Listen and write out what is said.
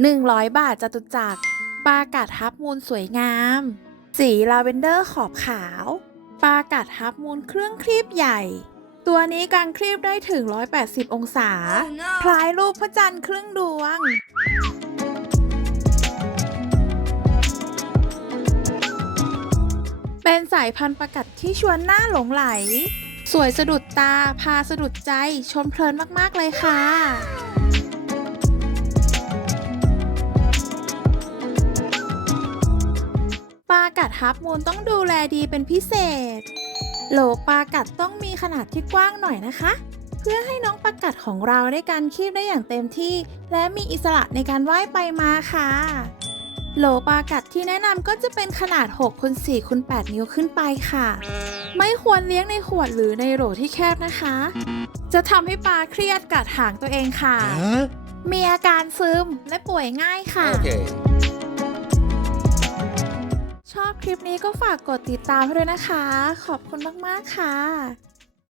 100 บาทจตุจักรปลากัดฮับมูลสวยงาม สีลาเวนเดอร์ขอบขาวปลากัดฮับมูลเครื่องครีบใหญ่ ตัวนี้การครีบได้ถึง 180 องศา Oh no คล้ายรูปพระจันทร์ครึ่งดวงเป็นสายพันธุ์ประกัดที่ชวนหน้าหลงไหล สวยสะดุดตา พาสะดุดใจ ชมเพลินมาก ๆ เลยค่ะ กัดฮับมูลต้องดูแลดีเป็นพิเศษ โหลปลากัดต้องมีขนาดที่กว้างหน่อยนะคะ เพื่อให้น้องปลากัดของเราได้การคีบได้อย่างเต็มที่ และมีอิสระในการว่ายไปมาค่ะ โหลปลากัดที่แนะนำก็จะเป็นขนาด6คูณ4คูณ8นิ้วขึ้นไปค่ะ ไม่ควรเลี้ยงในขวดหรือในโหลที่แคบนะคะ จะทำให้ปลาเครียดกัดหางตัวเองค่ะ Huh? มีอาการซึมและป่วยง่ายค่ะ Okay. คลิปนี้ก็ฝากกดติดตามให้ด้วยนะคะ ขอบคุณมาก ๆ ค่ะ